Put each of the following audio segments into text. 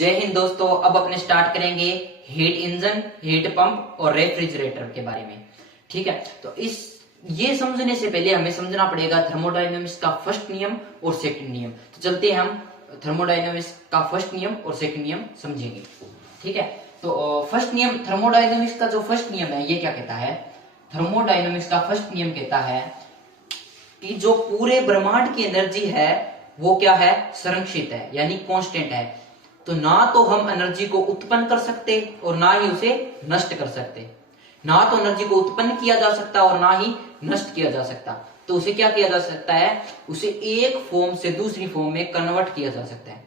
जय हिंद दोस्तों। अब अपने स्टार्ट करेंगे हीट इंजन, हीट पंप और रेफ्रिजरेटर के बारे में। ठीक है, तो ये समझने से पहले हमें समझना पड़ेगा थर्मोडायनेमिक्स का फर्स्ट नियम और सेकंड नियम। तो चलते हैं हम थर्मोडायनेमिक्स का फर्स्ट नियम और सेकंड नियम समझेंगे। ठीक है, तो फर्स्ट नियम थर्मोडायनेमिक्स का जो फर्स्ट नियम है ये क्या कहता है? थर्मोडायनेमिक्स का फर्स्ट नियम कहता है कि जो पूरे ब्रह्मांड की एनर्जी है वो क्या है? संरक्षित है, यानी कांस्टेंट है। तो ना तो हम एनर्जी को उत्पन्न कर सकते और ना ही उसे नष्ट कर सकते। ना तो एनर्जी को उत्पन्न किया जा सकता और ना ही नष्ट किया जा सकता। तो उसे क्या किया जा सकता है? उसे एक फॉर्म से दूसरी फॉर्म में कन्वर्ट किया जा सकता है।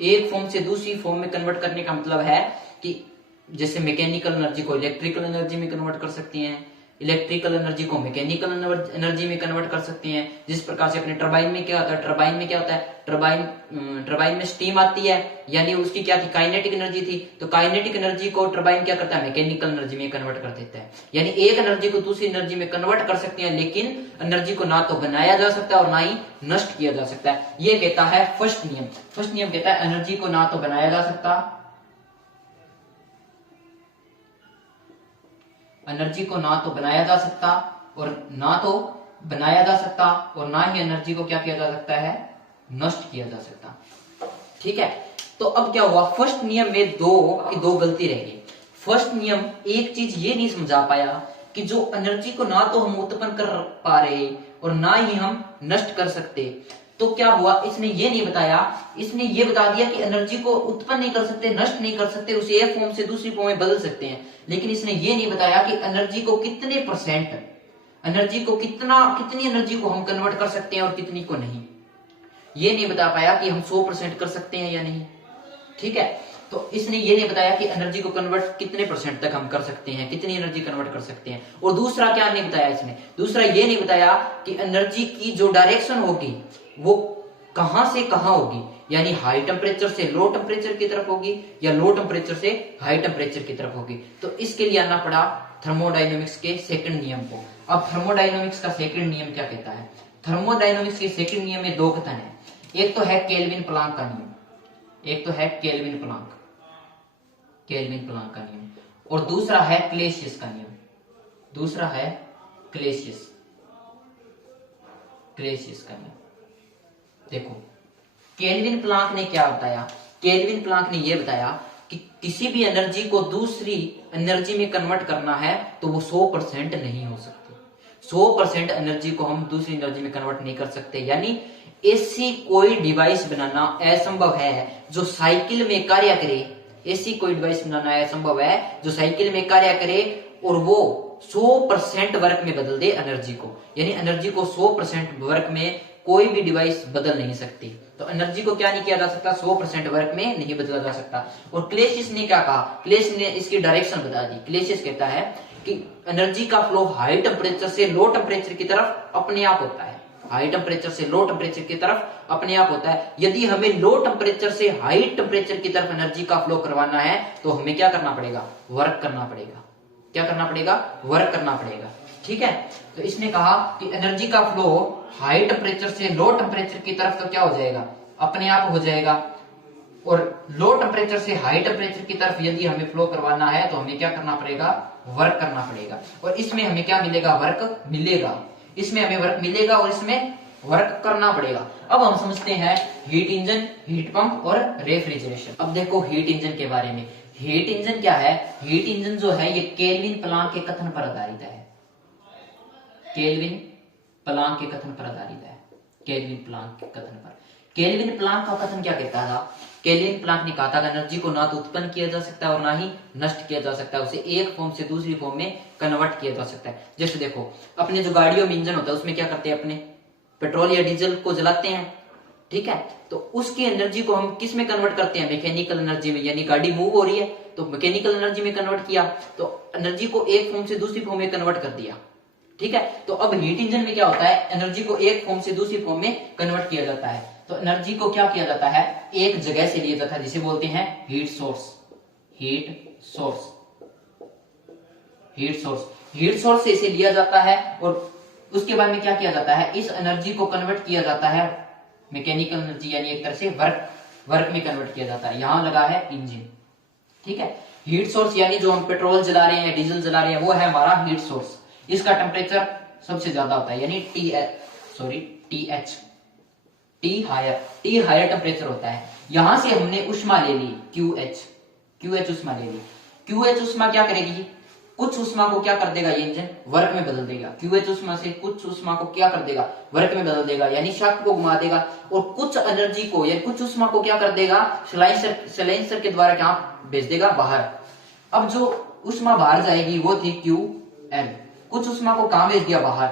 एक फॉर्म से दूसरी फॉर्म में कन्वर्ट करने का मतलब है कि जैसे मैकेनिकल एनर्जी को इलेक्ट्रिकल एनर्जी में कन्वर्ट कर सकती हैं, इलेक्ट्रिकल एनर्जी को मैकेनिकल एनर्जी में कन्वर्ट कर सकती हैं। जिस प्रकार से अपने टरबाइन में क्या होता है? टरबाइन में स्टीम आती है, यानी उसकी क्या थी? काइनेटिक एनर्जी थी। तो काइनेटिक एनर्जी को टरबाइन क्या करता है? मैकेनिकल एनर्जी में कन्वर्ट कर देता है। यानी एक एनर्जी को दूसरी एनर्जी में कन्वर्ट कर सकती है, लेकिन एनर्जी को ना तो बनाया जा सकता और ना ही नष्ट किया जा सकता है। ये कहता है फर्स्ट नियम। फर्स्ट नियम कहता है एनर्जी को ना तो बनाया जा सकता, एनर्जी को ना तो बनाया जा सकता और ना तो बनाया जा सकता और ना ही एनर्जी को क्या किया जा सकता है? नष्ट किया जा सकता। ठीक है, तो अब क्या हुआ? फर्स्ट नियम में दो गलती रह गई। फर्स्ट नियम एक चीज ये नहीं समझा पाया कि जो एनर्जी को ना तो हम उत्पन्न कर पा रहे और ना ही हम नष्ट कर सकते। तो क्या हुआ? इसने ये नहीं बताया, इसने ये बता दिया कि एनर्जी को उत्पन्न नहीं कर सकते, नष्ट नहीं कर सकते, उसे एक फॉर्म से दूसरी फॉर्म में बदल सकते हैं। लेकिन इसने ये नहीं बताया कि एनर्जी को कितने परसेंट, एनर्जी को कितनी एनर्जी को हम कन्वर्ट कर सकते हैं और कितनी को नहीं। ये नहीं बता पाया कि हम 100% कर सकते हैं या नहीं। ठीक है, तो इसने ये नहीं बताया कि एनर्जी को कन्वर्ट कितने परसेंट तक हम कर सकते हैं, कितनी एनर्जी कन्वर्ट कर सकते हैं। और दूसरा क्या नहीं बताया इसने? दूसरा ये नहीं बताया कि एनर्जी की जो डायरेक्शन होगी वो कहां से कहां होगी, यानी हाई टेम्परेचर से लो टेम्परेचर की तरफ होगी या लो टेम्परेचर से हाई टेम्परेचर की तरफ होगी। तो इसके लिए आना पड़ा थर्मोडायनेमिक्स के सेकंड नियम को। अब थर्मोडायनेमिक्स का सेकंड नियम क्या कहता है? थर्मोडायनेमिक्स के सेकंड नियम में दो कथन है। एक तो है केल्विन प्लांक का नियम, एक तो है केल्विन प्लांक का नियम, और दूसरा है क्लेसियस का नियम। दूसरा है क्लेसियस का नियम। देखो, केल्विन प्लांक ने क्या बताया? केल्विन प्लांक ने यह बताया कि किसी भी एनर्जी को दूसरी एनर्जी में कन्वर्ट करना है तो वो 100% नहीं हो सकती। 100% एनर्जी को हम दूसरी एनर्जी में कन्वर्ट नहीं कर सकते। यानी ऐसी कोई डिवाइस बनाना असंभव है जो साइकिल में कार्य करे। ऐसी कोई डिवाइस बनाना असंभव है जो साइकिल में कार्य करे और वो 100% वर्क में बदल दे एनर्जी को। यानी एनर्जी को 100% वर्क में कोई भी डिवाइस बदल नहीं सकती। तो एनर्जी को क्या नहीं किया जा सकता? 100% वर्क में नहीं बदला जा सकता। और क्लेसियस ने क्या कहा? क्लेसियस ने इसकी डायरेक्शन बता दी। क्लेसियस कहता है कि एनर्जी का फ्लो हाई टेम्परेचर से लो टेम्परेचर की तरफ अपने आप होता है। हाई टेम्परेचर से लो टेम्परेचर की तरफ अपने आप होता है। यदि हमें लो टेम्परेचर से हाई टेम्परेचर की तरफ एनर्जी का फ्लो करवाना है तो हमें क्या करना पड़ेगा? वर्क करना पड़ेगा। क्या करना पड़ेगा? वर्क करना पड़ेगा। ठीक है, तो इसने कहा कि एनर्जी का फ्लो हाई टेम्परेचर से लो टेम्परेचर की तरफ तो क्या हो जाएगा? अपने आप हो जाएगा। और लो टेम्परेचर से हाई टेम्परेचर की तरफ यदि हमें फ्लो करवाना है तो हमें क्या करना पड़ेगा? वर्क करना पड़ेगा। और इसमें हमें क्या मिलेगा? वर्क मिलेगा। इसमें हमें वर्क मिलेगा और इसमें वर्क करना पड़ेगा। अब हम समझते हैं हीट इंजन, हीट पंप और रेफ्रिजरेशन। अब देखो हीट इंजन के बारे में। हीट इंजन क्या है? हीट इंजन जो है ये केल्विन प्लांक के कथन पर आधारित है। केल्विन प्लांक के कथन पर आधारित है। केल्विन प्लांक के कथन पर। केल्विन प्लांक का कथन क्या कहता था? केल्विन प्लांक ने कहा था कि एनर्जी को ना तो उत्पन्न किया जा सकता है और ना ही नष्ट किया जा सकता है, उसे एक फॉर्म से दूसरी फॉर्म में कन्वर्ट किया जा सकता है। जैसे देखो, अपने जो गाड़ियों में इंजन होता है उसमें क्या करते हैं? अपने पेट्रोल या डीजल को जलाते हैं। ठीक है, तो उसकी एनर्जी को हम किस में कन्वर्ट करते हैं? मैकेनिकल एनर्जी में। यानी गाड़ी मूव हो रही है तो मैकेनिकल एनर्जी में कन्वर्ट किया, तो एनर्जी को एक फॉर्म से दूसरी फॉर्म में कन्वर्ट कर दिया। ठीक है, तो अब हीट इंजन में क्या होता है? एनर्जी को एक फॉर्म से दूसरी फॉर्म में कन्वर्ट किया जाता है। तो एनर्जी को क्या किया जाता है? एक जगह से लिया जाता है जिसे बोलते हैं हीट सोर्स। हीट सोर्स से इसे लिया जाता है और उसके बाद में क्या किया जाता है? इस एनर्जी को कन्वर्ट किया जाता है मैकेनिकल एनर्जी, यानी एक तरह से वर्क वर्क में कन्वर्ट किया जाता है। यहां लगा है इंजन, ठीक है। हीट सोर्स यानी जो हम पेट्रोल जला रहे हैं, डीजल जला रहे हैं, वो है हमारा हीट सोर्स। इसका टेम्परेचर सबसे ज्यादा होता है, यानी टी हायर टेम्परेचर होता है। यहां से हमने उष्मा ले ली QH उष्मा ले ली। QH उष्मा क्या करेगी, कुछ उष्मा को क्या कर देगा ये इंजन, वर्क में बदल देगा। QH उष्मा से कुछ उष्मा को क्या कर देगा, वर्क में बदल देगा, यानी शाफ्ट को घुमा देगा। और कुछ एनर्जी को या कुछ उष्मा को क्या कर देगा, सलाइंसर के द्वारा क्या भेज देगा, बाहर। अब जो उष्मा बाहर जाएगी वो थी QL, कुछ उष्मा को कहां भेज दिया, बाहर।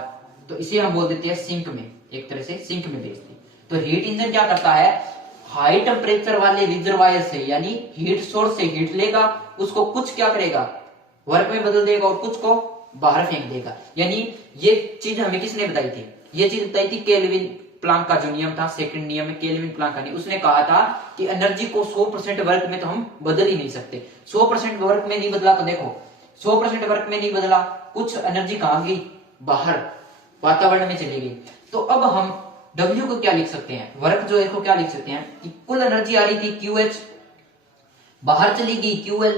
तो इसे हम बोल देते हैं सिंक में, एक तरह से सिंक में भेज दी। तो हीट इंजन क्या करता है, हाई टेम्परेचर वाले रिजर्वायर से यानी हीट सोर्स से हीट लेगा, उसको कुछ क्या करेगा, वर्क में बदल देगा, और कुछ को बाहर फेंक देगा। यानी ये चीज हमें किसने बताई थी, ये चीज बताई थी केल्विन प्लांक का जो नियम था, सेकंड नियम है केल्विन प्लांक का नहीं। उसने कहा था कि एनर्जी को 100% वर्क में तो हम बदल ही नहीं सकते। 100% वर्क में नहीं बदला, तो देखो 100% वर्क में नहीं बदला, कुछ एनर्जी कहां गई, बाहर वातावरण में चली गई। तो अब हम W को क्या लिख सकते हैं, वर्क जो है इसको क्या लिख सकते हैं कि कुल एनर्जी आ रही थी QH, बाहर चली गई QL,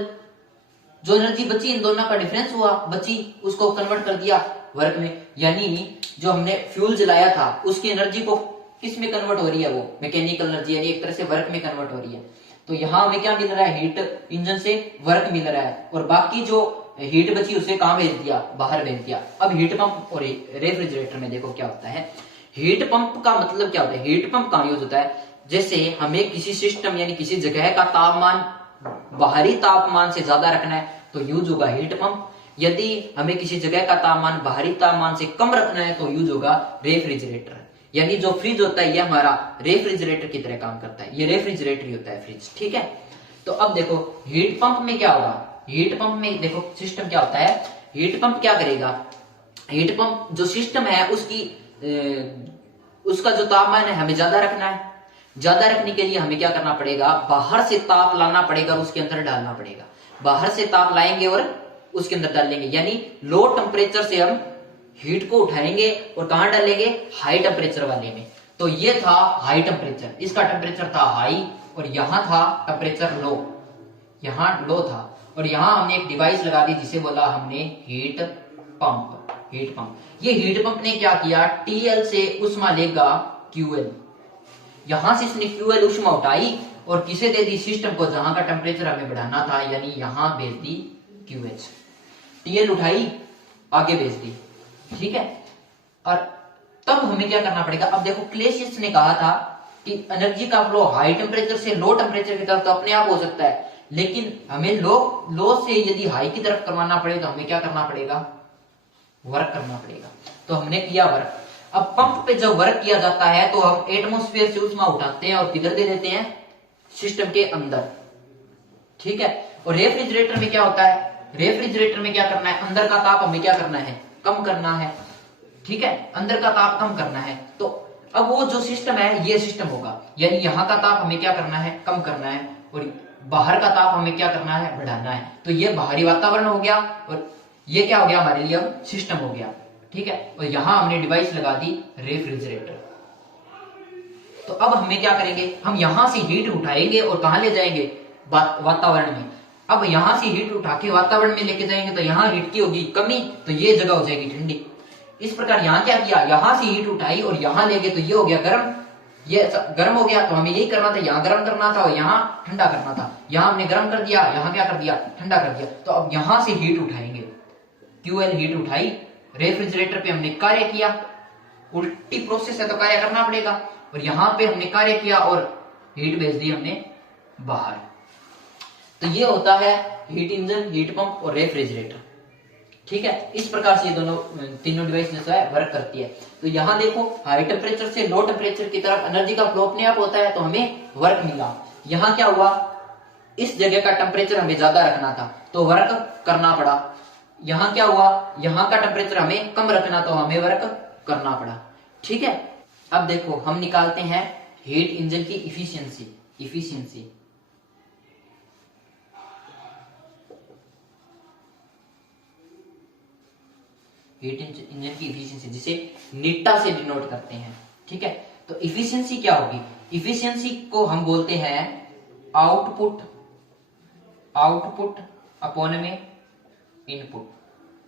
जो एनर्जी बची इन दोनों का डिफरेंस हुआ, बची, उसको कन्वर्ट कर दिया वर्क में। यानी जो हमने फ्यूल जलाया था उसकी एनर्जी को किस में कन्वर्ट हो रही है, वो मैकेनिकल एनर्जी, यानी एक तरह से वर्क में कन्वर्ट हो रही है। तो यहां हमें क्या मिल रहा है, हीट इंजन से वर्क मिल रहा है, और बाकी जो हीट बची उसे कहां भेज दिया, बाहर भेज दिया। अब हीट पंप और रेफ्रिजरेटर में देखो क्या होता है। हीट पंप का मतलब क्या होता है, हीट पंप कहां यूज होता है, जैसे हमें किसी सिस्टम यानी किसी जगह का तापमान बाहरी तापमान से ज्यादा रखना है तो यूज होगा हीट पंप। यदि हमें किसी जगह का तापमान बाहरी तापमान से कम रखना है तो यूज होगा रेफ्रिजरेटर। यानी जो फ्रिज होता है ये हमारा रेफ्रिजरेटर की तरह काम करता है, ये रेफ्रिजरेटर ही होता है फ्रिज, ठीक है। तो अब देखो हीट पंप में क्या होगा, हीट पंप में देखो सिस्टम क्या होता है, हीट पंप क्या करेगा, हीट पंप जो सिस्टम है उसका जो तापमान है हमें ज्यादा रखना है। ज्यादा रखने के लिए हमें क्या करना पड़ेगा, बाहर से ताप लाना पड़ेगा और उसके अंदर डालना पड़ेगा। बाहर से ताप लाएंगे और उसके अंदर डालेंगे, यानी लो टेम्परेचर से हम हीट को उठाएंगे और कहां डालेंगे, हाई टेम्परेचर वाले में। तो ये था हाई टेम्परेचर, इसका टेम्परेचर था हाई और यहां था टेम्परेचर लो, यहां लो था। और यहां हमने एक डिवाइस लगा दी जिसे बोला हमने हीट पंप। हीट पंप, ये हीट पंप ने क्या किया, TL से उष्मा लेगा QL, यहां से इसने QL उष्मा उठाई और किसे दे दी, सिस्टम को, जहां का टेम्परेचर हमें बढ़ाना था, यानी यहां भेज दी QH। TL उठाई आगे भेज दी, ठीक है। और तब हमें क्या करना पड़ेगा, अब देखो क्लेसियस ने कहा था कि एनर्जी का फ्लो हाई टेम्परेचर से लो टेम्परेचर की तरफ तो अपने आप हो सकता है, लेकिन हमें लो से यदि हाई की तरफ करवाना पड़े तो हमें क्या करना पड़ेगा, वर्क करना पड़ेगा। तो हमने किया वर्क। अब पंप पे जब वर्क किया जाता है तो हम एटमॉस्फेयर से उष्मा उठाते हैं और किधर दे देते हैं, सिस्टम के अंदर, ठीक है। और रेफ्रिजरेटर में क्या होता है, रेफ्रिजरेटर में क्या करना है, अंदर का ताप हमें क्या करना है, कम करना है, ठीक है, अंदर का ताप कम करना है। तो अब वो जो सिस्टम है ये सिस्टम होगा, यानी यहां का ताप हमें क्या करना है, कम करना है, और बाहर का ताप हमें क्या करना है, बढ़ाना है। तो ये बाहरी वातावरण हो गया और ये क्या हो गया हमारे लिए, अब सिस्टम हो गया, ठीक है। और यहां हमने डिवाइस लगा दी रेफ्रिजरेटर। तो अब हमें क्या करेंगे, हम यहां से हीट उठाएंगे और कहां ले जाएंगे, वातावरण में। अब यहां से हीट उठा के वातावरण में लेके जाएंगे तो यहां हीट की होगी कमी, तो ये जगह हो जाएगी ठंडी। इस प्रकार यहां क्या किया, यहां से हीट उठाई और यहां ले गए तो ये हो गया गर्म, ये गर्म हो गया। तो हमें यही करना था, यहाँ गर्म करना था और यहाँ ठंडा करना था। यहाँ हमने गर्म कर दिया, यहाँ क्या कर दिया, ठंडा कर दिया। तो अब यहां से हीट उठाएंगे, QL हीट उठाई, रेफ्रिजरेटर पे हमने कार्य किया, उल्टी प्रोसेस है तो कार्य करना पड़ेगा। और यहां पे हमने कार्य किया और हीट भेज दी हमने बाहर। तो ये होता है हीट इंजन, हीट पंप और रेफ्रिजरेटर, ठीक है। इस प्रकार से ये दोनों तीनों डिवाइस जो है वर्क करती है। तो यहां देखो हाई टेम्परेचर से लो टेम्परेचर की तरफ एनर्जी का फ्लो अपने आप होता है, तो हमें वर्क मिला। यहां क्या हुआ, इस जगह का टेम्परेचर हमें ज्यादा रखना था तो वर्क करना पड़ा। यहां क्या हुआ, यहां का टेम्परेचर हमें कम रखना तो हमें वर्क करना पड़ा, ठीक है। अब देखो हम निकालते हैं हीट इंजन की इफिशियंसी। हीट इंजन की इफिशियंसी जिसे नीटा से डिनोट करते हैं, ठीक है। तो इफिशियंसी क्या होगी, इफिशियंसी को हम बोलते हैं आउटपुट अपॉन में इनपुट,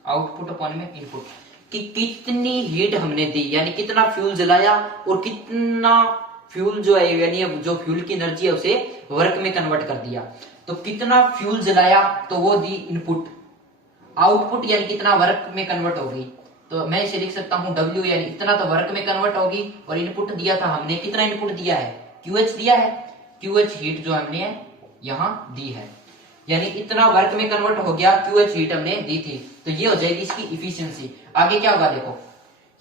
आउटपुट अपॉन में इनपुट, कि कितनी हीट हमने दी, यानी कितना फ्यूल जलाया और कितना फ्यूल जो है यानी जो फ्यूल की एनर्जी है उसे वर्क में कन्वर्ट कर दिया। तो कितना फ्यूल जलाया तो वो दी इनपुट, आउटपुट यानी कितना वर्क में कन्वर्ट होगी, तो मैं इसे लिख सकता हूं W, यानी इतना तो वर्क में कन्वर्ट होगी, और इनपुट दिया था हमने, कितना इनपुट दिया है, QH दिया है, QH हीट जो हमने यहां दी है, यानी इतना वर्क में कन्वर्ट हो गया, QH हीट हमने दी थी, तो ये हो जाएगी इसकी इफिशियंसी। आगे क्या होगा देखो,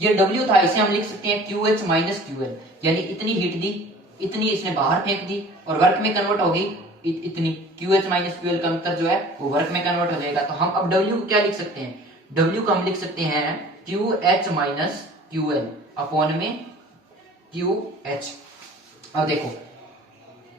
ये W था, इसे हम लिख सकते हैं QH माइनस QL, यानी इतनी हीट दी, इतनी इसने बाहर फेंक दी और वर्क में कन्वर्ट होगी इतनी, QH माइनस QL का अंतर जो है वो वर्क में कन्वर्ट हो जाएगा। तो हम अब W को क्या लिख सकते हैं, W को हम लिख सकते हैं QH माइनस QL अपॉन में QH। अब देखो,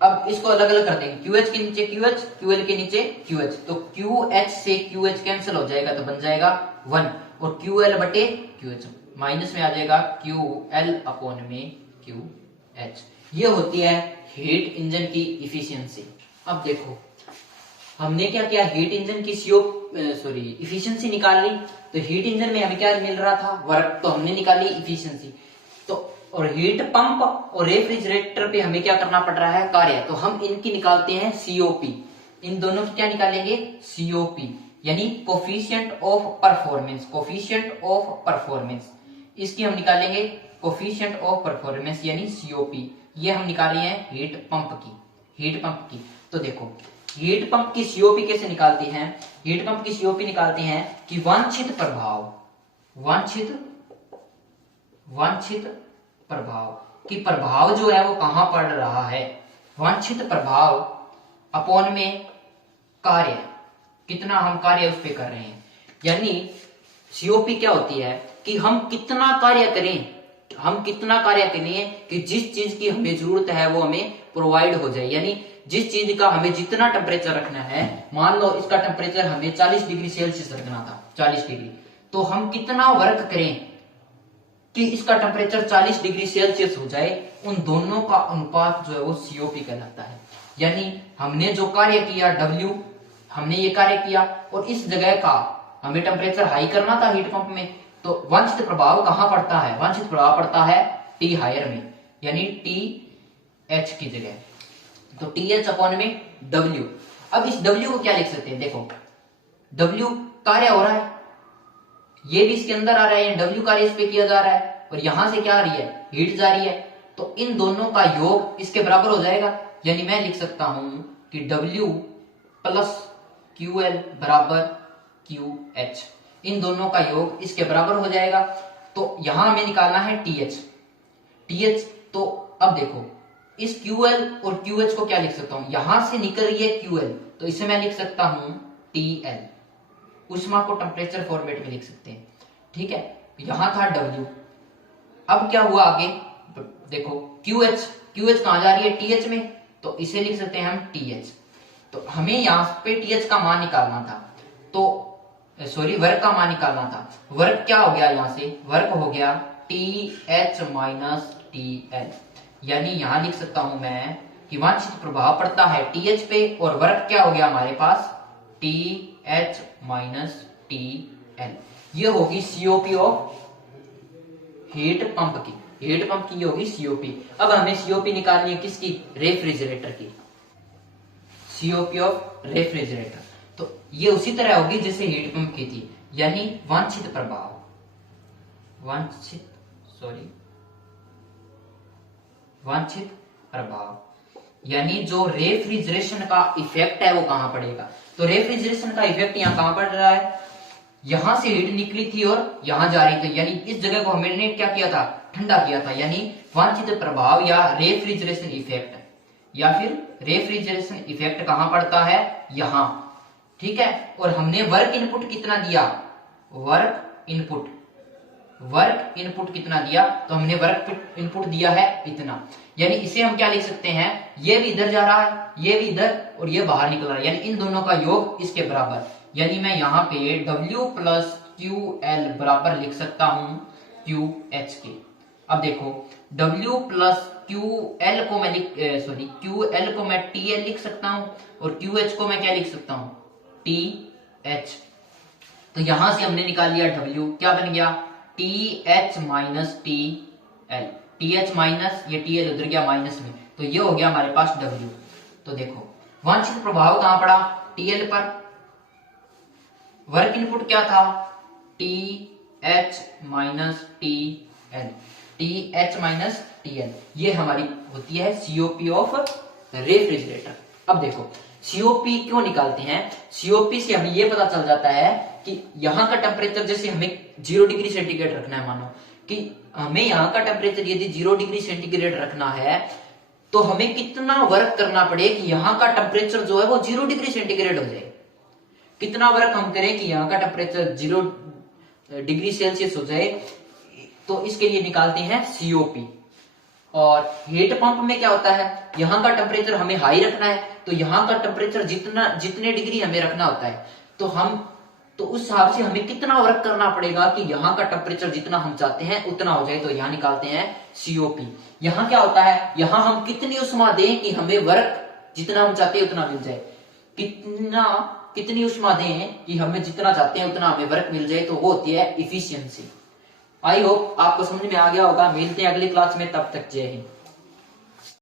अब इसको अलग अलग कर देंगे, QH के नीचे QH, QL के नीचे QH, तो QH से QH कैंसिल हो जाएगा तो बन जाएगा 1, और QL बटे QH माइनस में आ जाएगा QL अपॉन में QH। ये होती है हीट इंजन की इफिशियंसी। अब देखो हमने क्या किया, हीट इंजन की इफिशियंसी निकाल ली, तो हीट इंजन में हमें क्या मिल रहा था, वर्क, तो हमने निकाली इफिशियंसी। तो और हीट पंप और रेफ्रिजरेटर पे हमें क्या करना पड़ रहा है, कार्य, तो हम इनकी निकालते हैं COP, इन दोनों की क्या निकालेंगे, COP, यानी coefficient of performance, coefficient of performance, इसकी हम निकालेंगे कोफिशिएंट ऑफ परफॉर्मेंस यानी COP। ये हम निकाल रहे हैं हीट पंप की। तो देखो हीट पंप की COP कैसे निकालते हैं, हीट पंप की COP निकालते हैं कि वांछित प्रभाव कि प्रभाव जो है वो कहां पड़ रहा है, वांछित प्रभाव अपॉन में कार्य, कितना हम कार्य उस पे कर रहे हैं, यानी COP क्या होती है कि हम कितना कार्य करें कि जिस चीज की हमें जरूरत है वो हमें प्रोवाइड हो जाए, यानी जिस चीज का हमें जितना टेम्परेचर रखना है, मान लो इसका टेम्परेचर हमें 40 डिग्री सेल्सियस रखना था, 40 डिग्री, तो हम कितना वर्क करें कि इसका टेम्परेचर 40 डिग्री सेल्सियस हो जाए, उन दोनों का अनुपात जो है वो COP कहलाता है। यानी हमने जो कार्य किया W, हमने ये कार्य किया और इस जगह का हमें टेम्परेचर हाई करना था हीट पंप में, तो वांछित प्रभाव कहां पड़ता है, वांछित प्रभाव पड़ता है T हायर में, यानी TH की जगह, तो TH अपॉन में W। अब इस W को क्या लिख सकते हैं, देखो W कार्य हो रहा है, ये भी इसके अंदर आ रहा है, W कार्य इस पे किया जा रहा है, और यहां से क्या आ रही है, हीट जा रही है, तो इन दोनों का योग इसके बराबर हो जाएगा, यानी मैं लिख सकता हूं कि W प्लस QL बराबर QH, इन दोनों का योग इसके बराबर हो जाएगा। तो यहां हमें निकालना है TH। तो अब देखो इस QL और QH को क्या लिख सकता हूं, यहां से निकल रही है QL, तो इसे मैं लिख सकता हूं TL, ऊष्मा को टेम्परेचर फॉर्मेट में लिख सकते हैं, ठीक है। यहां था W, अब क्या हुआ आगे, देखो QH कहां जा रही है, TH में, तो इसे लिख सकते हैं हम TH। तो हमें यहां पे TH का मान निकालना था, तो वर्क का मान निकालना था, वर्क क्या हो गया, यहां से वर्क हो गया TH माइनस TL, यानी यहां लिख सकता हूं मैं कि वांछित प्रभाव पड़ता है TH पे, और वर्क क्या हो गया हमारे पास TH माइनस TL। ये होगी COP ऑफ हीट पंप की, हीट पंप की होगी COP। अब हमें COP निकालनी है किसकी, रेफ्रिजरेटर की, COP ऑफ रेफ्रिजरेटर। तो ये उसी तरह होगी जैसे हीट पंप की थी, यानी वांछित प्रभाव, यानी जो रेफ्रिजरेशन का इफेक्ट है वो कहां पड़ेगा, तो रेफ्रिजरेशन का इफेक्ट यहां कहां पड़ रहा है, यहां से हीट निकली थी और यहां जा रही थी, यानी इस जगह को हमने क्या किया था, ठंडा किया था, यानी वांछित प्रभाव या रेफ्रिजरेशन इफेक्ट, या फिर रेफ्रिजरेशन इफेक्ट कहां पड़ता है, यहां, ठीक है। और हमने वर्क इनपुट कितना दिया, वर्क इनपुट कितना दिया, तो हमने वर्क इनपुट दिया है इतना, यानी इसे हम क्या लिख सकते हैं, ये भी इधर जा रहा है, ये भी इधर, और ये बाहर निकल रहा है, यानी इन दोनों का योग इसके बराबर, यानी मैं यहां पे W प्लस QL बराबर लिख सकता हूं QH के। अब देखो W प्लस क्यू एल को मैं क्यू एल को मैं टी एल लिख सकता हूं और क्यू एच को मैं क्या लिख सकता हूं, टी एच। तो यहां से हमने निकाल लिया W, क्या बन गया T H minus T L, T H minus ये टी एल उधर गया माइनस में, तो ये हो गया हमारे पास W। तो देखो वांछित प्रभाव कहां पड़ा, टी एल पर। वर्क इनपुट क्या था, T H minus T L, T H minus T L, ये हमारी होती है सीओपी ऑफ रेफ्रिजरेटर। अब देखो सीओपी क्यों निकालते हैं, सीओपी से हमें यह पता चल जाता है कि यहां का टेम्परेचर, जैसे हमें 0 डिग्री सेंटीग्रेड रखना है, मानो कि हमें यहां का टेम्परेचर यदि 0 डिग्री सेंटीग्रेड रखना है तो हमें कितना वर्क करना पड़े कि यहां का टेम्परेचर जो है वो 0 डिग्री सेंटीग्रेड हो जाए। कितना वर्क हम करें कि यहाँ का टेम्परेचर 0 डिग्री सेल्सियस हो जाए, तो इसके लिए निकालते हैं सीओपी। और हीट पंप में क्या होता है, यहाँ का टेम्परेचर हमें हाई रखना है, तो यहाँ का टेम्परेचर जितने डिग्री हमें रखना होता है, तो उस हिसाब से हमें कितना वर्क करना पड़ेगा कि यहाँ का टेम्परेचर जितना हम चाहते हैं उतना हो जाए, तो यहाँ निकालते हैं सीओपी। यहाँ क्या होता है, यहाँ हम कितनी उष्मा दें कि हमें वर्क जितना हम चाहते हैं उतना मिल जाए, कितनी उष्मा दें कि हमें जितना चाहते हैं उतना हमें वर्क मिल जाए, तो वो होती है इफिशियंसी। आई होप आपको समझ में आ गया होगा। मिलते हैं अगली क्लास में, तब तक जय हिंद।